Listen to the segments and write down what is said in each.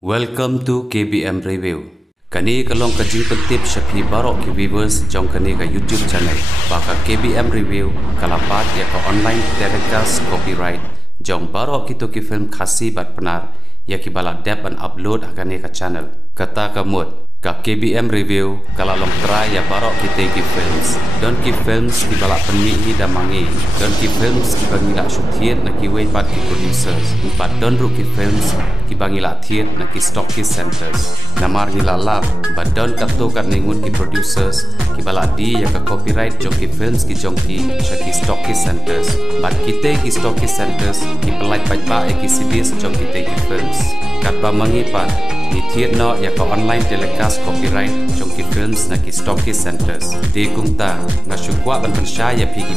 Welcome to KBM Review. Kani kalong kajing pentip syapi barok ki viewers jong kani ka YouTube channel. Baka KBM Review kalapat ya ka online telecast copyright jong barok kito ki film khasi bat penar ya ki balak dep and upload kani ka channel. Kata kamut ka KBM Review kalalong try ya barok kita ki films. Don ki films ki balak penmihi dan mangi. Don ki films ki bangila syutiet na ki way pat ki producers. But don ru ki films ki bangila thiet na ki stockist centers. Namar ngila lab but don kato kat ningun ki producers ki balak di ya ka copyright jong ki films ki jong ki syaki stockist centers. But kita ki stockist centers ki pelait ba ki CDs jong kita ki films. Kat ba mangi pat ni thiet no ya ka online telecast copyright jong ki films na ki stockist centers. Di kungta na syukwa ban pensya ya pi ki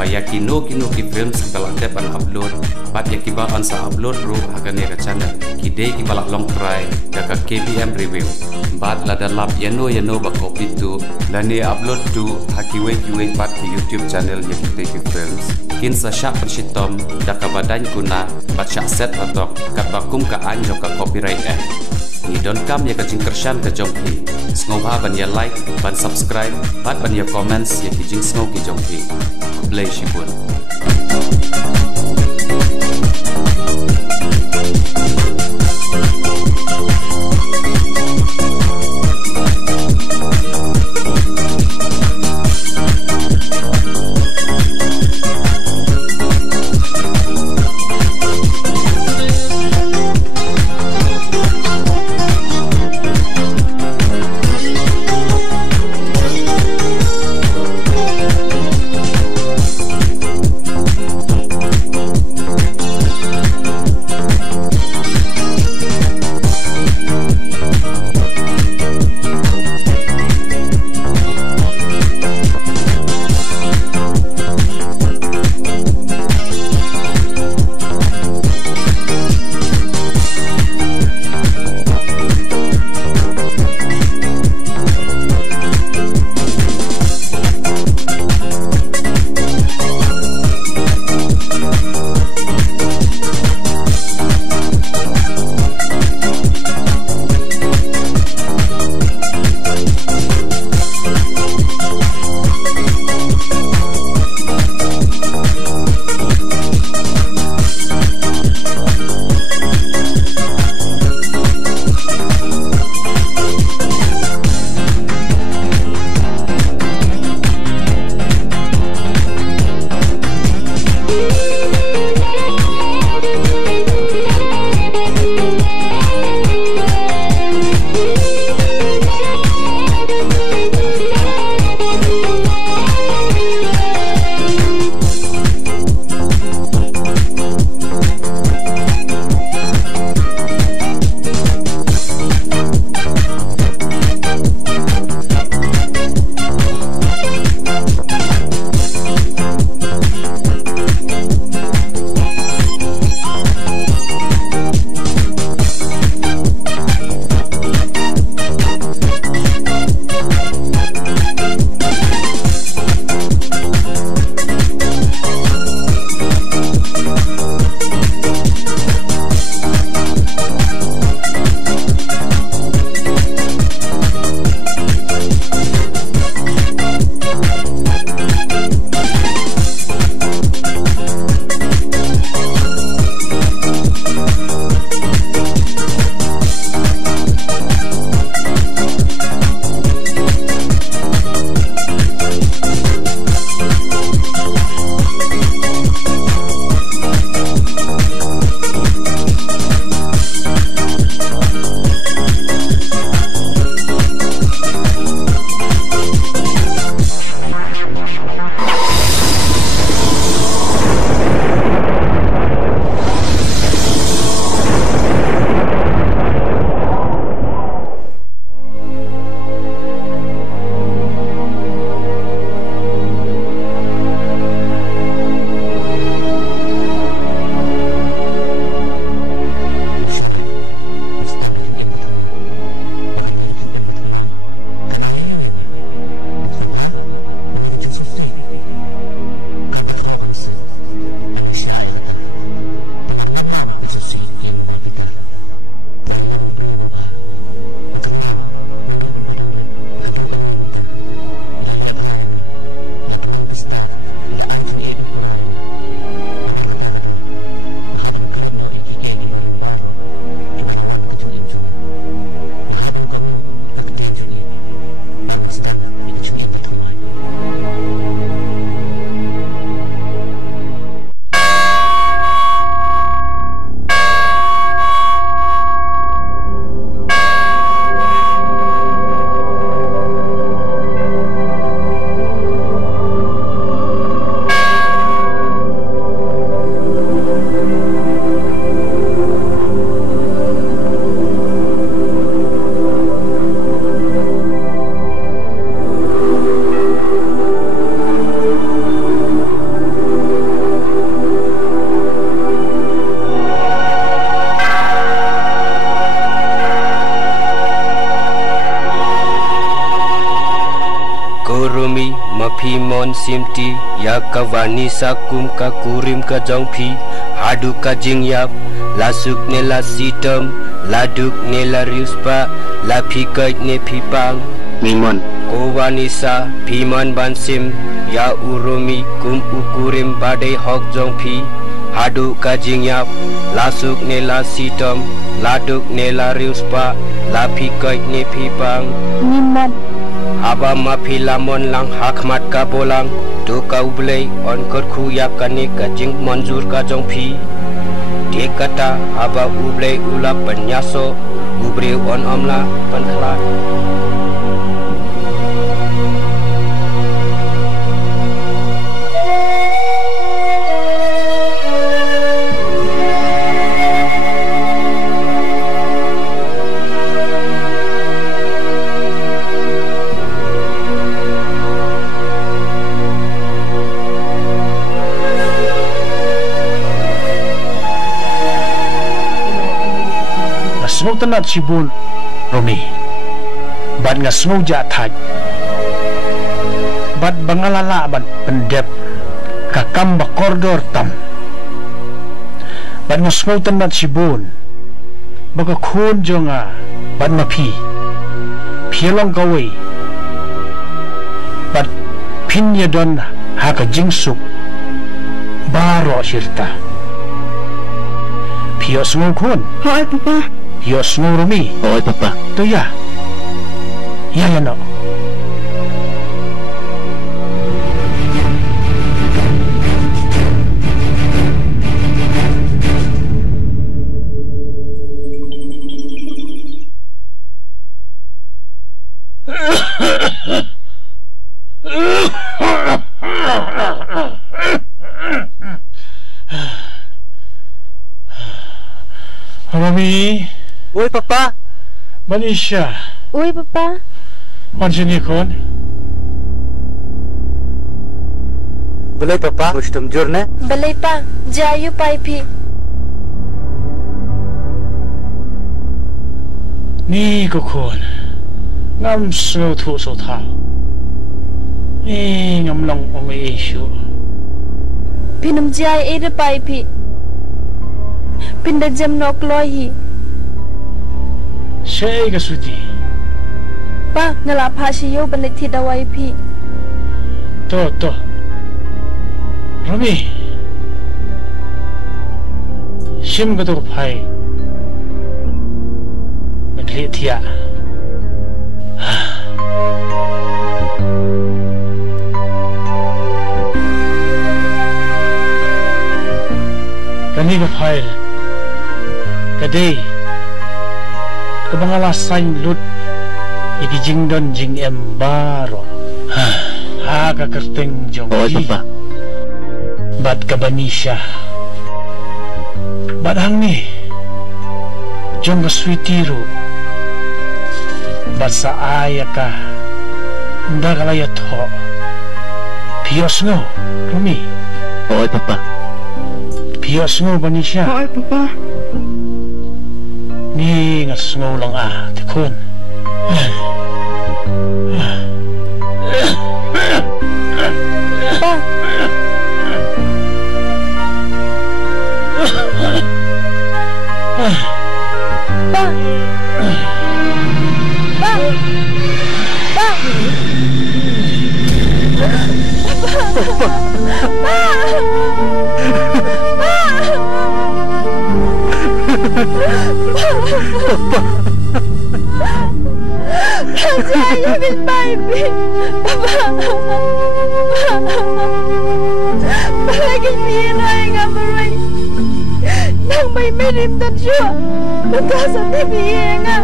ba ya ki no ki films ki balak dep an upload but ya ki ba an sa upload ru hakane ka channel ki de ki balak long try ya ka KBM Review but la dalap yano ba copy tu la ni upload tu hakiwe ki pat ki YouTube channel ya ki ki films kin sa syak pershitom da ka badan kuna bat syak set atok kat bakum ka an jong ka copyright ni don kam ya ka jingkershan ka jong ki sngoha ban ya like ban subscribe bat ban ya comments ya ki jing sngo ki jong ki play shipun. mapimon simti ya kavani sakum ka kurim ka jongpi hadu ka jingyap lasuk ne la sitam laduk ne la riuspa la phikait ne phipang Mimon Kowanisa piman bansim ya urumi kum ukurim badai hok jongpi hadu ka jingyap lasuk ne la sitam laduk ne la riuspa la phikait ne phipang Mimon Aba mapilamon lang hakmat ka bolang do ka ublay on korku yap kani ka jing manjur ka jongpi de kata aba ublay ula penyaso ubre on omla pankla Snow tanat sibun Romi bad nga snow jathaj bad bangalala bad pendep kakam bakordor tam bad nga snow tanat sibun baga khun jonga bad mapi phialong kawai bad pinya don haka jingsuk baro sirta Pio snow khun Hoy papa Pio snow Romi Oy papa to ya no Romi Oy papa Manisha Uy papa Manjini kon Boleh papa Mustum jurne Balay pa Jayu pai phi Ni ko kon Ngam snow thu so tha ngam long ong e shu Pinum jai ere pai phi Pinda jam nok loy hi Sei ga suti Pa ngala pha si yo balay thi dawai phi to Romi Shim ga to phai Man le thia Kani ga phai Kadai Kabangala sain lut Iki jing don jing embaro Ha ka kerteng jong Oy papa Bat kabanisha Bat hang ni Jong ka sweetiru Bat sa aya ka Nda kalaya to Piyos ngo Rumi Oy papa Piyos ngo banisha Hoy papa Ni nga sngo lang tikun Pa Pa Pa Jayu bin baby Palagi mira nga maray Nang may merim dan siya Magkasa tibiye nga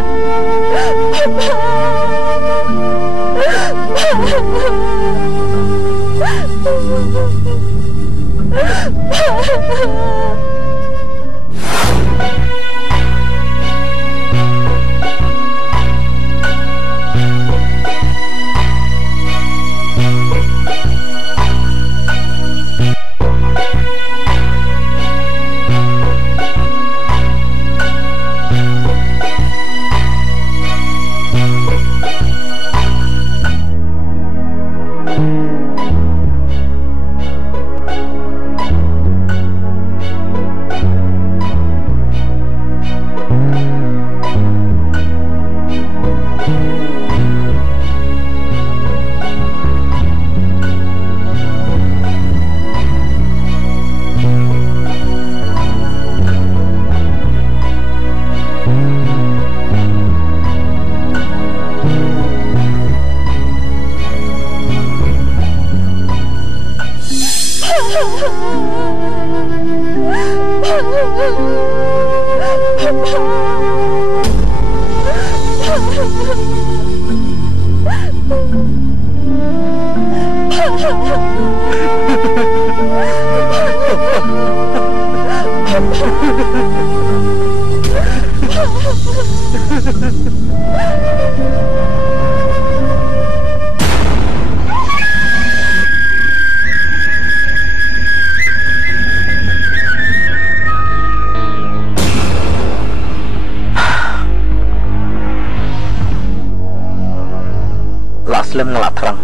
Laslim ngelak terang.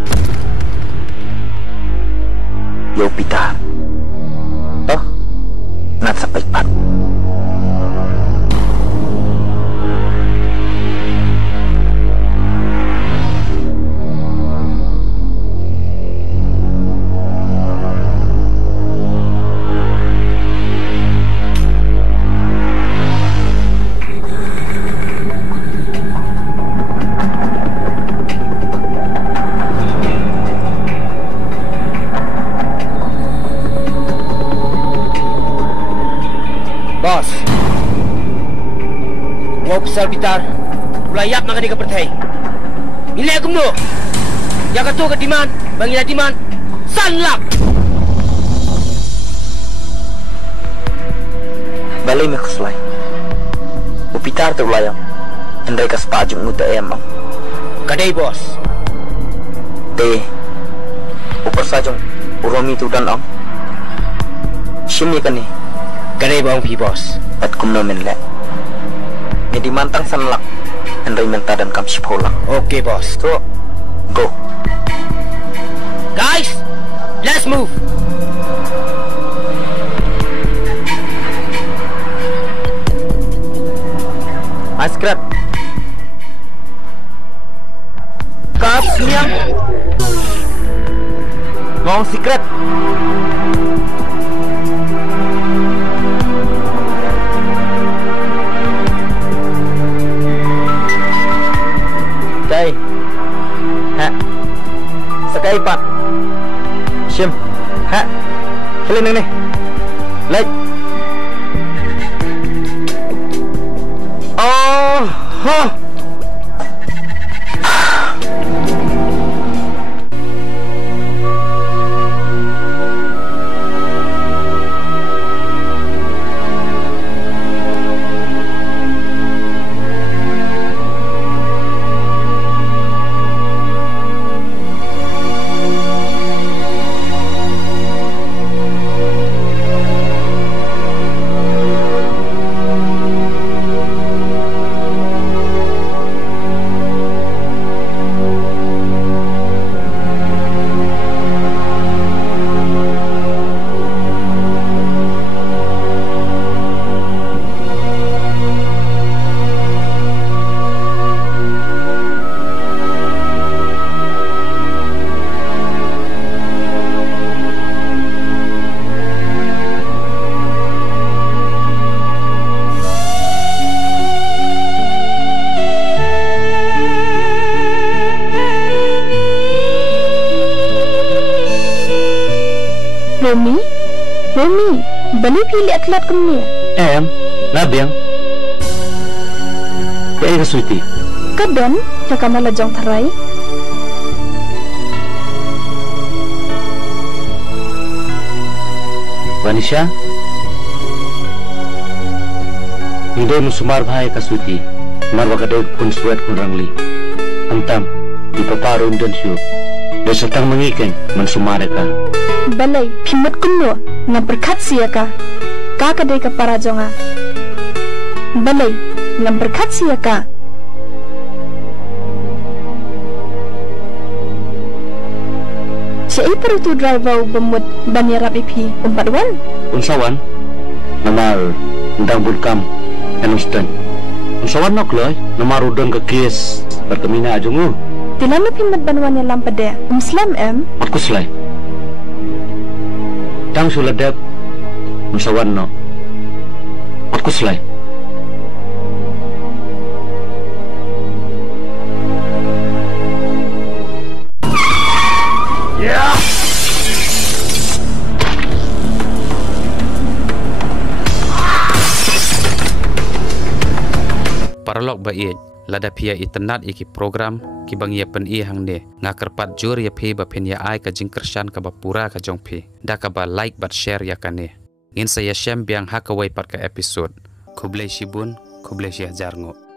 Yo pita. Toh, nat sampai pat. Bos, gua besar bitar, ulayap maka dia kepertai. Nilai aku mu, ya katu ke diman, bangilah diman, sanlak. Balai mekuslai. Upitar tu ulayam. Andai kas pajum muda emang. Kadai bos. Deh. Upar sajung uromi tu dan ang. Sini kan ni. Kadai bang pi bos. At kumnomen le. Ni di mantang sanlak. Andai menta dan kam sipola. Okay bos. So, go. Guys, let's move. Askrat. Kap siang. Ngong secret. Đây. Ha. Sekali pak. Sim. Ha. Kalian ini. Lek. Oh, ha. Romi, balik pilih atlet kemana? Em, nabiang. Kaya ka sweetie. Kadon, jaka malajong taray. Vanisha. Hindi mo sumarbhay ka sweetie. Marwa ka daw kun suwet kun rangli. Antam, ipaparo undan siyo. Dan setang mengikan mensumare ka. Balay, pimat kuno nga berkat siya ka. Kakaday ka para jonga. Balay, nga berkat siya ka. Siya perlu tu driver bemut banyarap ipi 4-1. Unsawan, namar undang bulkam enustan. Unsawan nok loy, namar udon ke kies bertemina ajungu. Tilam pimat banwan yang lampada. Muslim em. Aku selai. Tang suladap unsawan no. Aku selai. Paralog bait lada pia itenat iki program ki bang ya pen i hang ne nga kerpat jur ya phe ba phen ya ai ka jingkershan ka bapura ka jong phe da ka ba like bat share ya kane In saya syam biang hakawai pat ka episode. Kublai shibun, kublai syah jarngo.